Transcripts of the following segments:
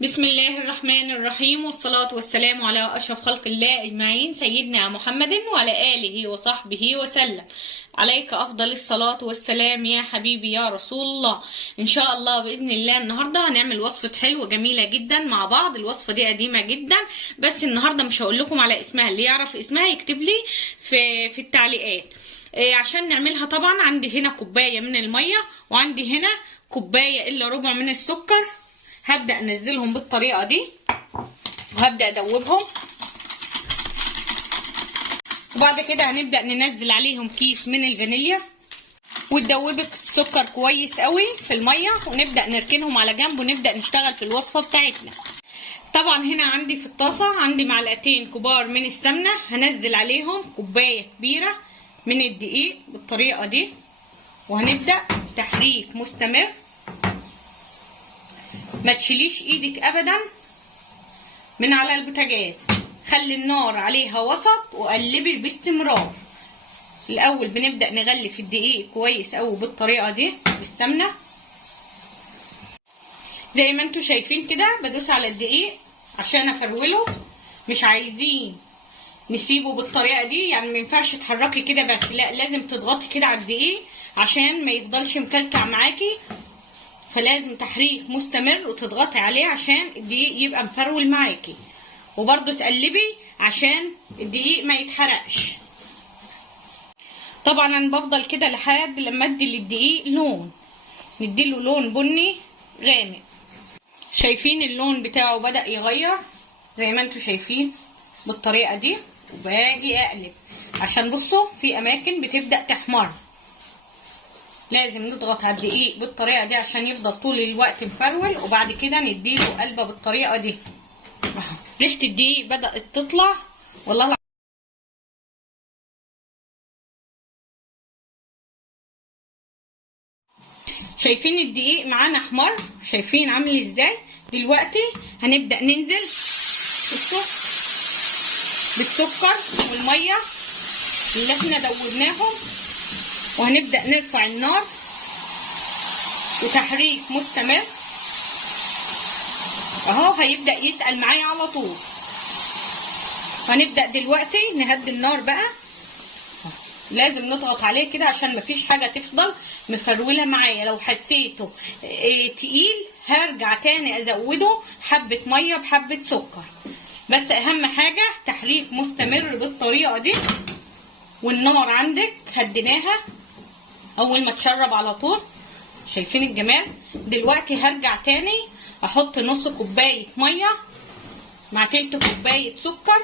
بسم الله الرحمن الرحيم، والصلاة والسلام على أشرف خلق الله أجمعين، سيدنا محمد وعلى آله وصحبه وسلم. عليك أفضل الصلاة والسلام يا حبيبي يا رسول الله. إن شاء الله بإذن الله النهاردة هنعمل وصفة حلوة جميلة جدا مع بعض. الوصفة دي قديمة جدا بس النهاردة مش هقول لكم على اسمها، اللي يعرف اسمها يكتب لي في التعليقات. عشان نعملها طبعا عندي هنا كوباية من المية، وعندي هنا كوباية إلا ربع من السكر. هبدأ انزلهم بالطريقة دي وهبدأ ادوبهم، وبعد كده هنبدأ ننزل عليهم كيس من الفانيليا، وتدوبك السكر كويس قوي في المية، ونبدأ نركنهم على جنب ونبدأ نشتغل في الوصفة بتاعتنا. طبعا هنا عندي في الطاسة عندي معلقتين كبار من السمنة، هنزل عليهم كوباية كبيرة من الدقيق بالطريقة دي، وهنبدأ تحريك مستمر. ما تشيليش ايدك ابدا من على البوتاجاز، خلي النار عليها وسط وقلبي باستمرار. الاول بنبدا نغلف الدقيق كويس قوي بالطريقه دي بالسمنه زي ما انتوا شايفين كده. بدوس على الدقيق عشان افروله، مش عايزين نسيبه بالطريقه دي، يعني ما ينفعش تحركي كده بس، لا لازم تضغطي كده على الدقيق عشان ما يفضلش مكلكع معاكي، فلازم تحريك مستمر وتضغطي عليه عشان الدقيق يبقى مفرول معاكي، وبرضو تقلبي عشان الدقيق ما يتحرقش. طبعا انا بفضل كده لحد لما ادي للدقيق لون، نديله لون بني غامق. شايفين اللون بتاعه بدأ يغير زي ما انتوا شايفين بالطريقة دي، وباجي اقلب عشان بصوا في اماكن بتبدأ تحمر. لازم نضغط على الدقيق بالطريقه دي عشان يفضل طول الوقت مفرول، وبعد كده نديله قلبه بالطريقه دي. ريحه الدقيق بدات تطلع والله. شايفين الدقيق معانا احمر، شايفين عامل ازاي؟ دلوقتي هنبدا ننزل بصوا بالسكر والميه اللي احنا دوبناهم، وهنبدأ نرفع النار وتحريك مستمر اهو، هيبدأ يتقل معايا على طول. هنبدأ دلوقتي نهدي النار بقى، لازم نضغط عليه كده عشان مفيش حاجة تفضل مفرولة معايا. لو حسيته تقيل هرجع تاني ازوده حبة مية بحبة سكر، بس اهم حاجة تحريك مستمر بالطريقة دي. والنار عندك هديناها اول ما تشرب على طول. شايفين الجمال؟ دلوقتي هرجع تاني احط نص كوبايه ميه مع تلت كوبايه سكر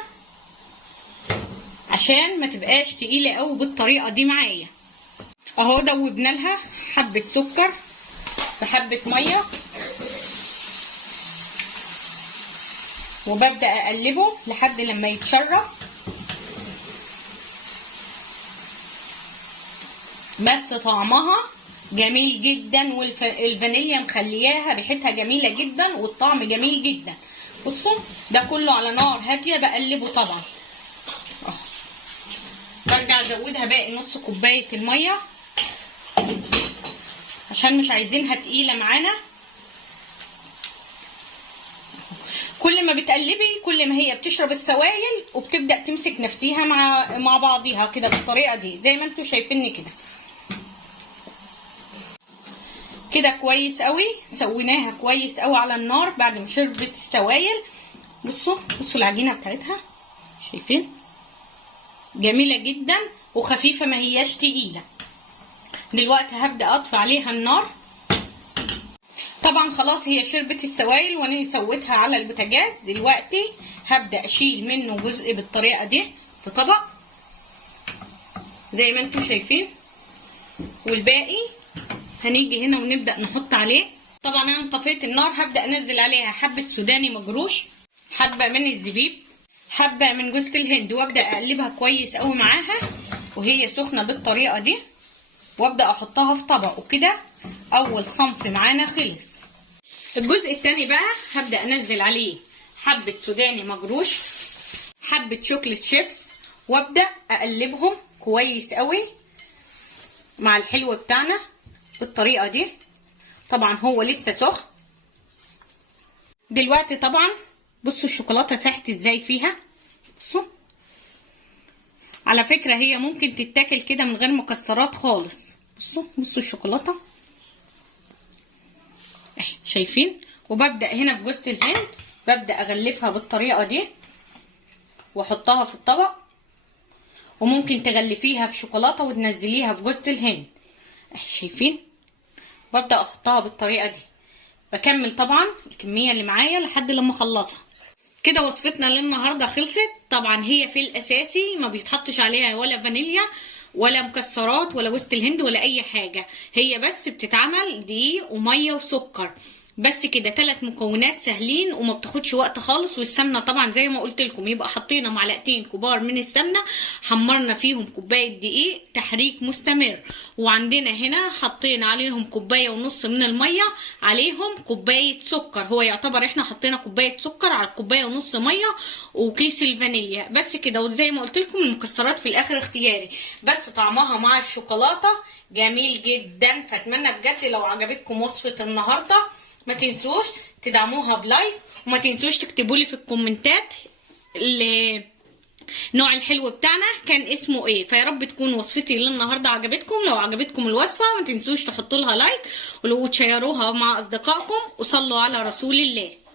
عشان ما تبقاش تقيله قوي بالطريقه دي معايا. اهو دوبنا لها حبه سكر في حبه ميه، وببدا اقلبه لحد لما يتشرب. بس طعمها جميل جدا، والفانيليا مخلياها ريحتها جميله جدا والطعم جميل جدا. بصوا ده كله على نار هاديه بقلبه طبعا. برجع ازودها باقي نص كوبايه الميه عشان مش عايزينها تقيله معانا. كل ما بتقلبي كل ما هي بتشرب السوائل وبتبدا تمسك نفسيها مع بعضيها كده بالطريقه دي زي ما انتوا شايفيني كده. كده كويس قوي، سويناها كويس قوي على النار بعد ما شربت السوائل. بصوا العجينه بتاعتها، شايفين؟ جميله جدا وخفيفه، ما هياش تقيله. دلوقتي هبدا اطفي عليها النار. طبعا خلاص هي شربت السوائل وانا سويتها على البوتاجاز. دلوقتي هبدا اشيل منه جزء بالطريقه دي في طبق زي ما انتم شايفين، والباقي هنيجي هنا ونبدأ نحط عليه. طبعا انا طفيت النار، هبدأ انزل عليها حبة سوداني مجروش، حبة من الزبيب، حبة من جوز الهند، وابدأ اقلبها كويس قوي معاها وهي سخنة بالطريقة دي، وابدأ احطها في طبق. وكده اول صنف معانا خلص. الجزء التاني بقى هبدأ انزل عليه حبة سوداني مجروش، حبة شوكليت شيبس، وابدأ اقلبهم كويس قوي مع الحلو بتاعنا بالطريقه دي. طبعا هو لسه سخن. دلوقتي طبعا بصوا الشوكولاته ساحت ازاي فيها. بصوا على فكره هي ممكن تتاكل كده من غير مكسرات خالص. بصوا الشوكولاته اهي، شايفين؟ وببدا هنا في جوزة الهند ببدا اغلفها بالطريقه دي واحطها في الطبق، وممكن تغلفيها في شوكولاته وتنزليها في جوزة الهند اهي، شايفين؟ ببدا احطها بالطريقه دي. بكمل طبعا الكميه اللي معايا لحد لما اخلصها. كده وصفتنا للنهارده خلصت. طبعا هي في الاساسي ما بيتحطش عليها ولا فانيليا ولا مكسرات ولا جوز الهند ولا اي حاجه، هي بس بتتعمل دقيق وميه وسكر بس كده. 3 مكونات سهلين وما بتاخدش وقت خالص. والسمنه طبعا زي ما قلت لكم يبقى حطينا معلقتين كبار من السمنه، حمرنا فيهم كوبايه دقيق تحريك مستمر، وعندنا هنا حطينا عليهم كوبايه ونص من الميه، عليهم كوبايه سكر. هو يعتبر احنا حطينا كوبايه سكر على كوبايه ونص ميه وكيس الفانيليا بس كده. وزي ما قلت لكم المكسرات في الاخر اختياري، بس طعمها مع الشوكولاته جميل جدا. فاتمنى بجد لو عجبتكم وصفه النهارده ما تنسوش تدعموها بلايك، وما تنسوش تكتبوا لي في الكومنتات نوع الحلو بتاعنا كان اسمه ايه. فيا رب تكون وصفتي للنهارده عجبتكم. لو عجبتكم الوصفه ما تنسوش تحطوا لها لايك، ولو تشيروها مع اصدقائكم، وصلوا على رسول الله.